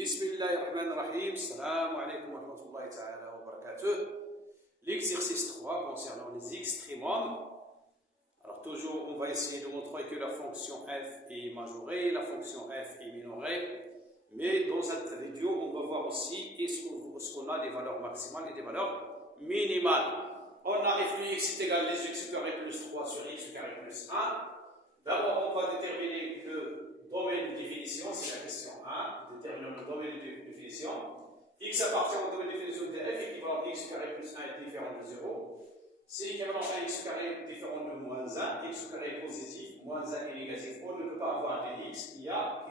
Bismillahirrahmanirrahim. Salam alaikum wa rahmatullahi ta'ala wa barakatuh. L'exercice 3 concernant les extrémums. Alors toujours, on va essayer de montrer que la fonction f est majorée, la fonction f est minorée. Mais dans cette vidéo, on va voir aussi est-ce qu'on a des valeurs maximales et des valeurs minimales. On a f de x est égal à x carré plus 3 sur x carré plus 1. D'abord, on va déterminer le domaine de définition, c'est la question 1. Déterminons le domaine de définition. X appartient au domaine de définition de f, équivalent x carré plus 1 est différent de 0. C'est équivalent à x carré différent de moins 1. X carré est positif, moins 1 est négatif. On ne peut pas avoir des x qui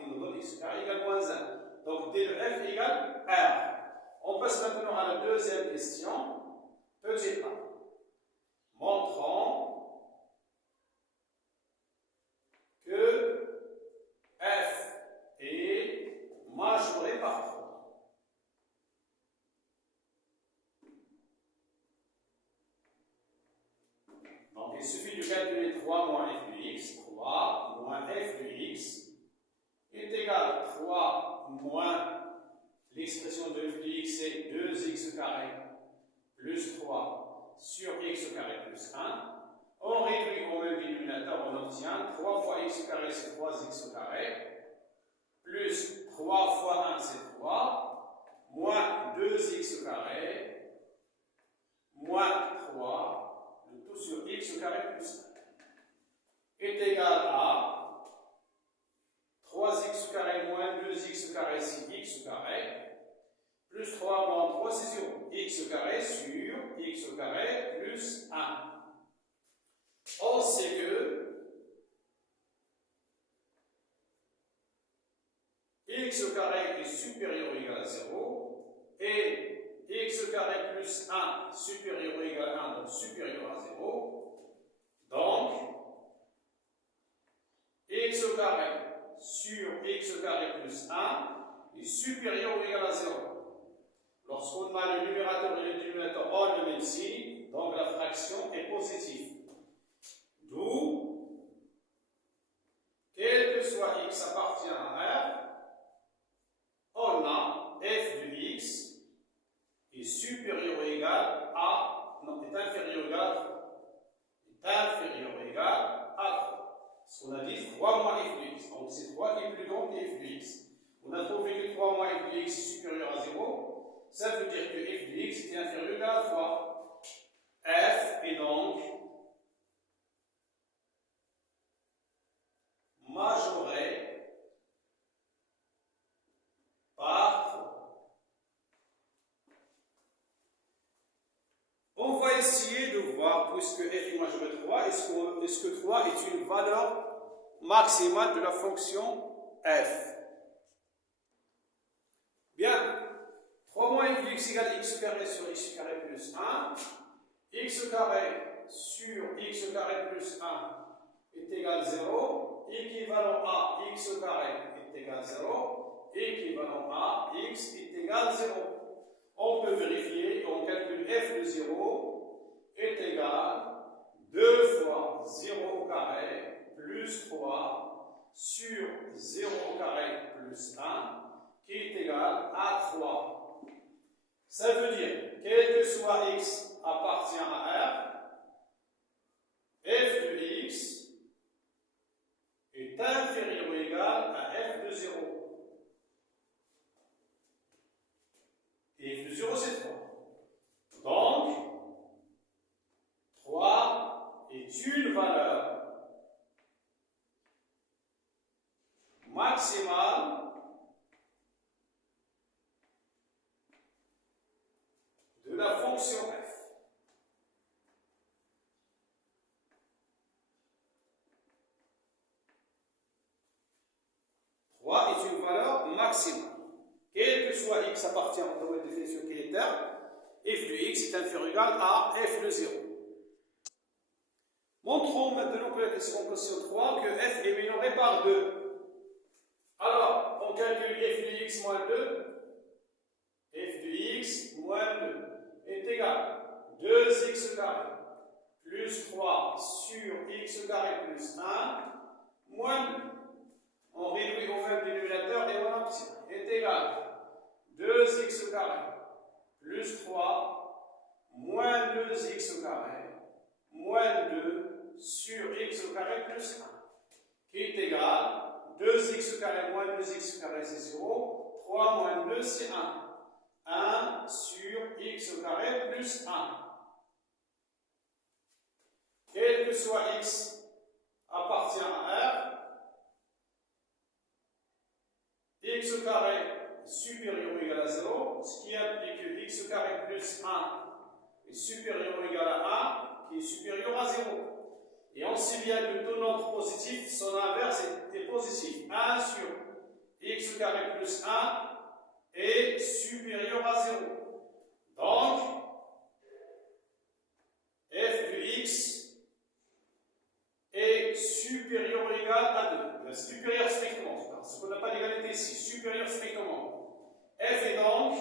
nous donne x carré égale moins 1. Donc, d de f égale r. On passe maintenant à la deuxième question. Petit 1. Montrons que f est majoré par 3. Donc, il suffit de calculer 3 moins f de x. 3 moins f de x est égal à 3 moins l'expression de f de x, c'est 2x carré plus 3 sur x carré plus 1. On réduit au même dénominateur, on obtient 3 fois x carré, c'est 3x carré, plus 3 fois 1, c'est 3, moins 2x carré, moins 3, le tout sur x carré plus 1, est égal à 3x carré moins 2x carré, c'est x carré, plus 3 moins 3, c'est 0. X carré sur x carré plus 1. On sait que x carré est supérieur ou égal à 0 et x carré plus 1 supérieur ou égal à 1, donc supérieur à 0. Donc, x carré sur x carré plus 1 est supérieur ou égal à 0. Lorsqu'on a le numérateur et le dénominateur ont le même signe, donc la fraction est positive. D'où, quel que soit x appartient à R, on a f de x est supérieur ou égal à, non, est inférieur ou égal à 3. Est inférieur ou égal à 3. Ce qu'on a dit, 3 moins f de x. Donc c'est 3 qui est plus grand que f de x. On a trouvé que 3 moins f de x est supérieur à 0. Ça veut dire que f de x est inférieur ou égal à 3. F est donc majoré par 3. On va essayer de voir, puisque f est majoré par 3, est-ce que 3 est une valeur maximale de la fonction f? Bien, 3 moins f de x égale x carré sur x carré plus 1. X carré sur x carré plus 1 est égal à 0. Équivalent à x carré est égal à 0. Équivalent à x est égal à 0. On peut vérifier, on calcule f de 0 est égal à 2 fois 0 au carré plus 3 sur 0 au carré plus 1 qui est égal à 3. Ça veut dire, quel que soit x appartient à R, f de x est inférieur ou égal à f de 0. Et f de 0, c'est 3. Donc, 3 est une valeur maximale de la fonction f. Est une valeur maximale. Quel que soit x appartient au domaine de définition qui est R, f de x est inférieur ou égal à f de 0. Montrons maintenant que la question 3 que f est minoré par 2. Alors, on calcule f de x moins 2. F de x moins 2 est égal à 2x carré plus 3 sur x carré plus 1 moins 2. On réduit au même dénominateur et on obtient est égal 2x au carré moins 2 sur x au carré plus 1, qui est égal 2x au carré moins 2x au carré, c'est 0. 3 moins 2, c'est 1. 1 sur x au carré plus 1. Quel que soit x appartient à R, x au carré supérieur ou égal à 0, ce qui implique que x au carré plus 1 est supérieur ou égal à 1, qui est supérieur à 0. Et on sait bien que tout nombre positif, son inverse est positif. 1 sur x au carré plus 1 est supérieur à 0. Donc, f de x est supérieur ou égal à 2. Supérieur strictement, parce qu'on n'a pas d'égalité ici. Supérieur strictement. F est donc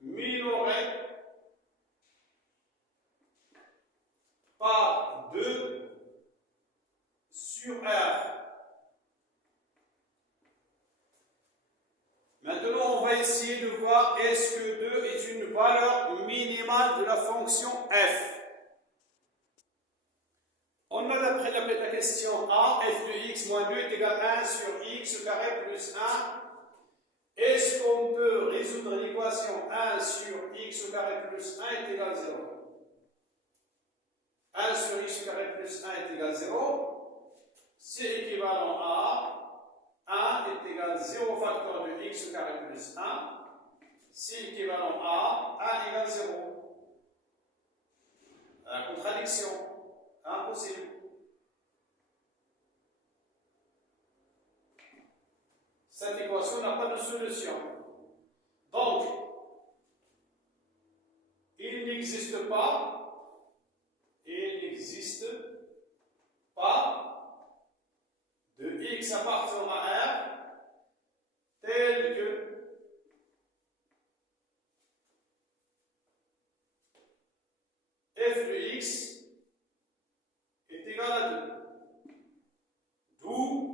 minoré par 2 sur R. Maintenant, on va essayer de voir est-ce que 2 est une valeur minimale de la fonction f. On a la question A, f de x moins 2 est égal à 1 sur x au carré plus 1. Est-ce qu'on peut résoudre l'équation 1 sur x au carré plus 1 est égal à 0? 1 sur x au carré plus 1 est égal à 0. C'est équivalent à 1 est égal à 0 facteur de x au carré plus 1. C'est équivalent à 1 égale 0. La contradiction. Impossible. Cette équation n'a pas de solution. Donc, il n'existe pas de x appartenant à R tel que f de x est égal à 2. D'où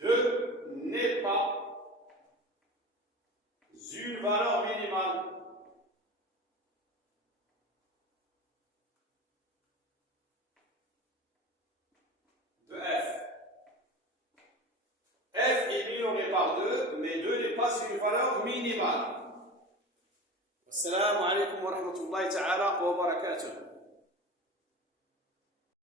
2 n'est pas une valeur minimale. De f. F est minoré par 2, mais 2 n'est pas une valeur minimale. Assalamu alaikum wa rahmatullahi ta'ala wa barakatuh.